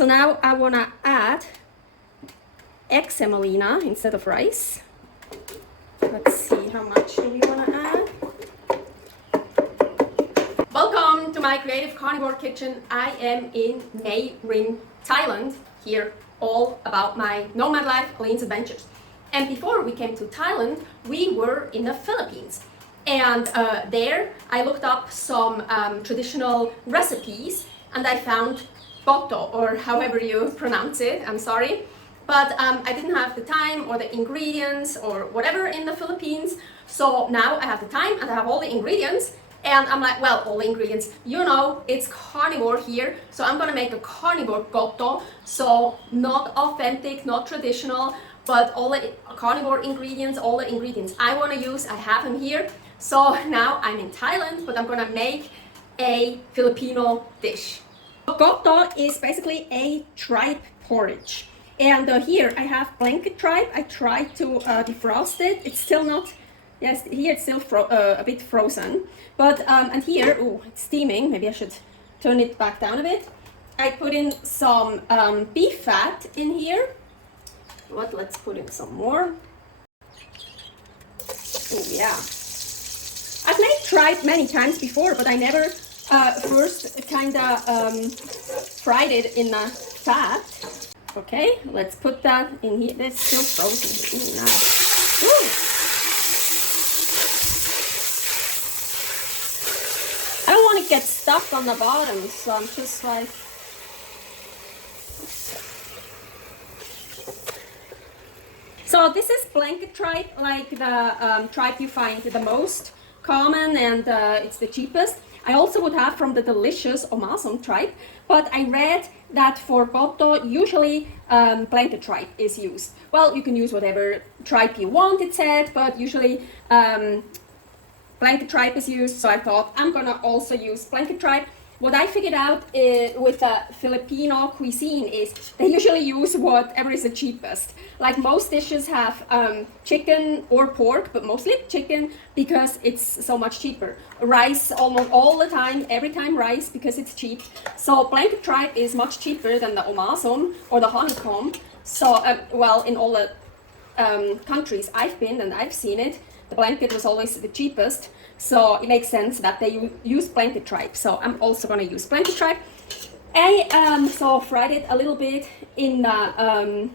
So now I want to add egg semolina instead of rice. Let's see, how much do we want to add? Welcome to my creative carnivore kitchen. I am in Mae Rin, Thailand. Here, all about my nomad life, Aline's adventures. And before we came to Thailand, we were in the Philippines. And there I looked up some traditional recipes and I found Goto, or however you pronounce it, I'm sorry. But I didn't have the time or the ingredients or whatever in the Philippines. So now I have the time and I have all the ingredients. And I'm like, well, all the ingredients, you know, it's carnivore here. So I'm gonna make a carnivore Goto. So not authentic, not traditional, but all the carnivore ingredients, all the ingredients I wanna use, I have them here. So now I'm in Thailand, but I'm gonna make a Filipino dish. Goto is basically a tripe porridge. And here I have blanket tripe. I tried to defrost it. It's still not, yes, here it's still a bit frozen. But, and here, oh, it's steaming. Maybe I should turn it back down a bit. I put in some beef fat in here. What? Let's put in some more. Oh, yeah. I've made tripe many times before, but I never first kind of fried it in the fat. Okay, let's put that in here. That's still frozen. Ooh, nice. Ooh. I don't want to get stuck on the bottom, so I'm just like... So this is blanket tripe, like the tripe you find the most common, and it's the cheapest. I also would have from the delicious Omasum tripe, but I read that for Goto usually blanket tripe is used. Well, you can use whatever tripe you want, it said, but usually blanket tripe is used, so I thought I'm gonna also use blanket tripe. What I figured out with Filipino cuisine is they usually use whatever is the cheapest. Like most dishes have chicken or pork, but mostly chicken because it's so much cheaper. Rice almost all the time, every time rice because it's cheap. So blanket tripe is much cheaper than the omasum or the honeycomb. So, well, in all the countries I've been and I've seen it, the blanket was always the cheapest. So it makes sense that they use blanket tripe. So I'm also going to use blanket tripe. I so fried it a little bit in the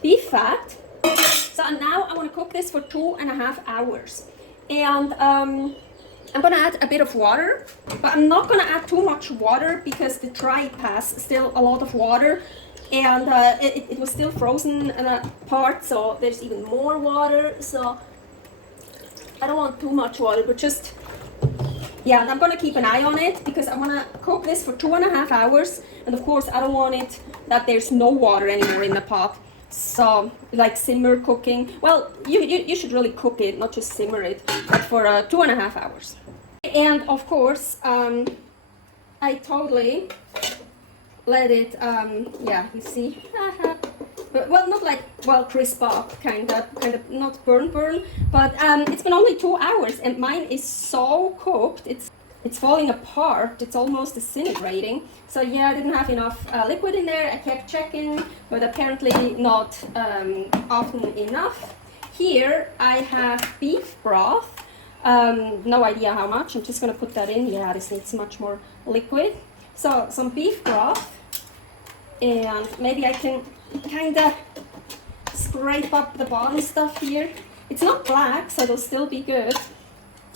beef fat. So now I want to cook this for 2.5 hours. And I'm going to add a bit of water, but I'm not going to add too much water because the tripe has still a lot of water. And it was still frozen in a part, so there's even more water. So I don't want too much water, but just, yeah, and I'm gonna keep an eye on it because I wanna cook this for 2.5 hours. And of course, I don't want it that there's no water anymore in the pot. So, like simmer cooking. Well, you should really cook it, not just simmer it, but for 2.5 hours. And of course, I totally let it, yeah, you see, well, not like, well, crisp up, kind of not burn, but it's been only 2 hours and mine is so cooked, it's falling apart, it's almost disintegrating. So yeah, I didn't have enough liquid in there. I kept checking, but apparently not often enough. Here I have beef broth, no idea how much. I'm just gonna put that in. Yeah, this needs much more liquid. So some beef broth, and maybe I can kind of scrape up the bottom stuff here. It's not black, so it'll still be good.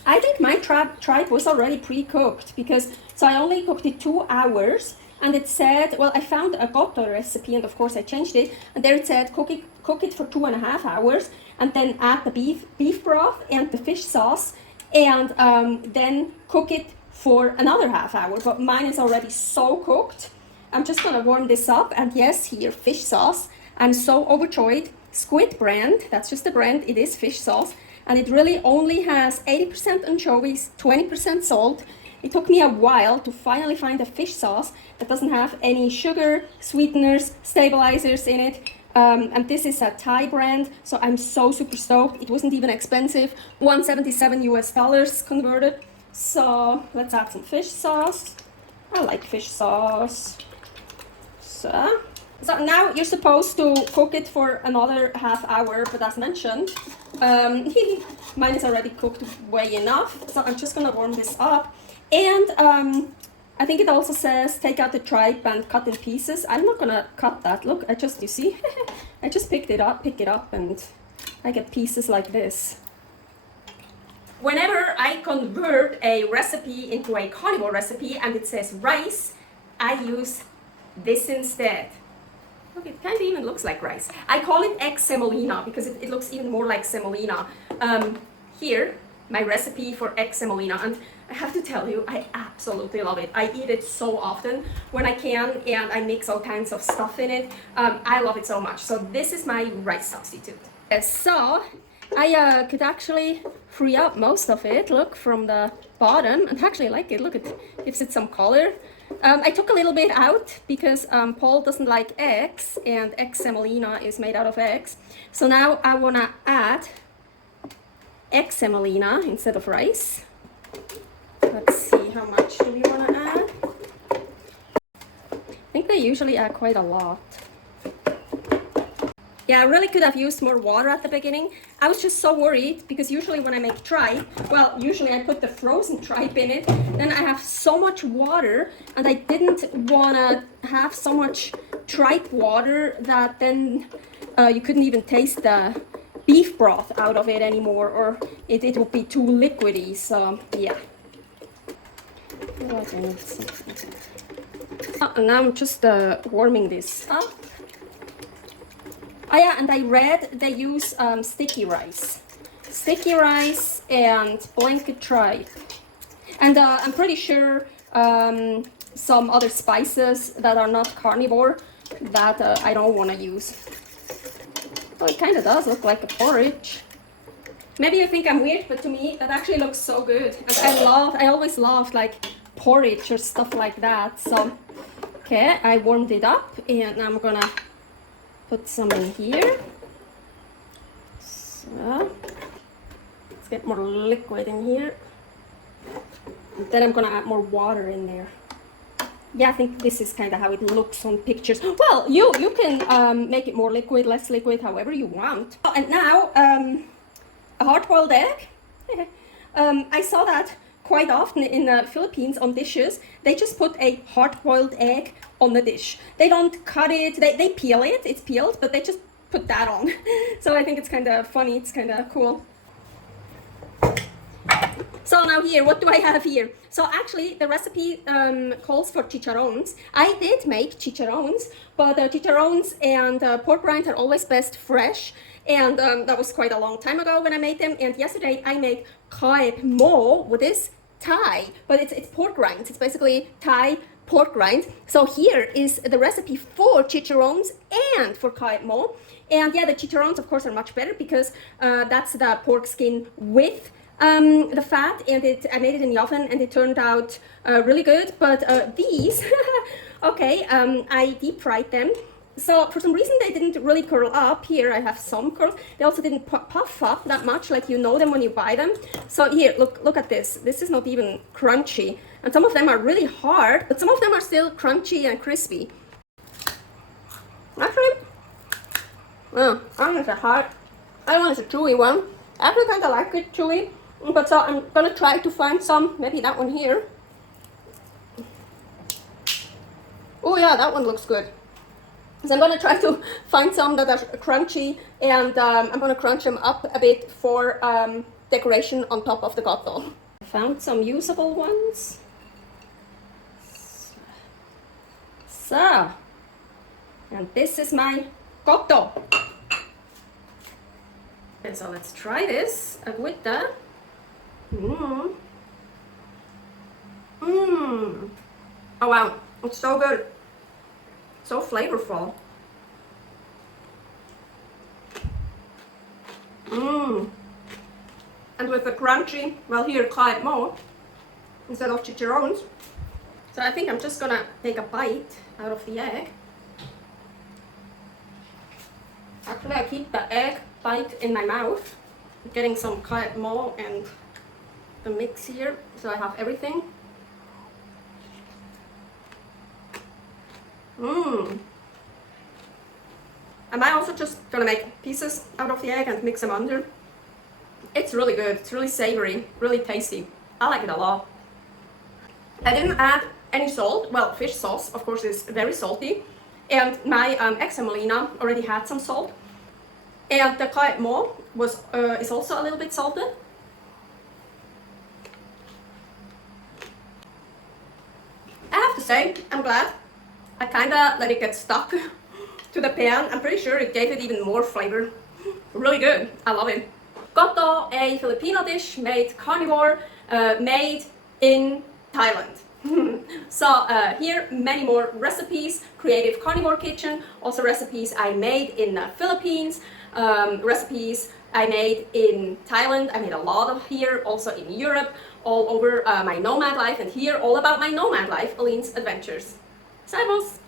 I think my tripe was already pre-cooked because, so I only cooked it 2 hours, and it said, well, I found a Goto recipe, and of course I changed it, and there it said cook it for 2.5 hours, and then add the beef broth and the fish sauce, and then cook it for another half hour. But mine is already so cooked. I'm just gonna warm this up, and yes, here, fish sauce. I'm so overjoyed. Squid brand, that's just the brand, it is fish sauce, and it really only has 80% anchovies, 20% salt. It took me a while to finally find a fish sauce that doesn't have any sugar, sweeteners, stabilizers in it. And this is a Thai brand, so I'm so super stoked. It wasn't even expensive, $177 US converted. So let's add some fish sauce. I like fish sauce. So now you're supposed to cook it for another half hour, but as mentioned, mine is already cooked way enough. So I'm just gonna warm this up. And I think it also says take out the tripe and cut in pieces. I'm not gonna cut that. Look, you see, I just pick it up, and I get pieces like this. Whenever I convert a recipe into a carnivore recipe and it says rice, I use this instead. Look, it kind of even looks like rice. I call it egg semolina because it looks even more like semolina. Here, my recipe for egg semolina, and I have to tell you, I absolutely love it. I eat it so often when I can, and I mix all kinds of stuff in it. I love it so much. So this is my rice substitute. So I could actually free up most of it, look, from the bottom, and actually I like it. Look, it gives it some color. I took a little bit out because Paul doesn't like eggs, and egg semolina is made out of eggs. So now I want to add egg semolina instead of rice. Let's see, how much do we want to add? I think they usually add quite a lot. Yeah, I really could have used more water at the beginning. I was just so worried because usually when I make tripe, well, usually I put the frozen tripe in it, then I have so much water, and I didn't want to have so much tripe water that then you couldn't even taste the beef broth out of it anymore, or it would be too liquidy. So yeah. And now I'm just warming this up. Oh yeah, and I read they use sticky rice and blanket tripe, and I'm pretty sure some other spices that are not carnivore that I don't want to use. Well, it kind of does look like a porridge. Maybe you think I'm weird, but to me that actually looks so good. And I always loved like porridge or stuff like that. So okay, I warmed it up, and I'm gonna put some in here. So let's get more liquid in here. And then I'm gonna add more water in there. Yeah, I think this is kind of how it looks on pictures. Well, you can make it more liquid, less liquid, however you want. Oh, and now a hard-boiled egg. I saw that quite often in the Philippines on dishes. They just put a hard-boiled egg on the dish. They don't cut it, they peel it, it's peeled, but they just put that on. So I think it's kind of funny, it's kind of cool. So now here, what do I have here? So actually the recipe calls for chicharrones. I did make chicharrones, but chicharrones and pork rinds are always best fresh. And that was quite a long time ago when I made them. And yesterday I made kaep mo with this Thai, but it's pork rinds. It's basically Thai pork rinds. So here is the recipe for chicharrones and for kaep mo. And yeah, the chicharrones of course are much better because that's the pork skin with the fat, and I made it in the oven and it turned out really good. But these, okay, I deep fried them. So for some reason they didn't really curl up. Here I have some curl. They also didn't puff up that much like you know them when you buy them. So here, look at this. This is not even crunchy. And some of them are really hard, but some of them are still crunchy and crispy. Actually, well, I don't know if it's hard. I don't know if it's a chewy one. I actually kind of like it chewy. But so I'm gonna try to find some, maybe that one here. Oh yeah, that one looks good. So I'm gonna try to find some that are crunchy, and I'm gonna crunch them up a bit for decoration on top of the Goto. I found some usable ones. So, and this is my Goto. And so let's try this agüita. Oh wow, it's so good. So flavorful. And with the crunchy, well here kaep mo instead of chicharrones. So I think I'm just gonna take a bite out of the egg. Actually I keep the egg bite in my mouth. I'm getting some kaep mo and the mix here, so I have everything. Am I also just gonna make pieces out of the egg and mix them under? It's really good. It's really savory, really tasty. I like it a lot. I didn't add any salt. Well, fish sauce, of course, is very salty. And my egg semolina already had some salt. And the Carnivore is also a little bit salted. I have to say, I'm glad. I kinda let it get stuck to the pan. I'm pretty sure it gave it even more flavor. Really good. I love it. Goto, a Filipino dish made carnivore, made in Thailand. So here many more recipes, creative carnivore kitchen, also recipes I made in the Philippines, recipes I made in Thailand, I made a lot of here, also in Europe, all over my nomad life, and here all about my nomad life, Aline's adventures. Servus!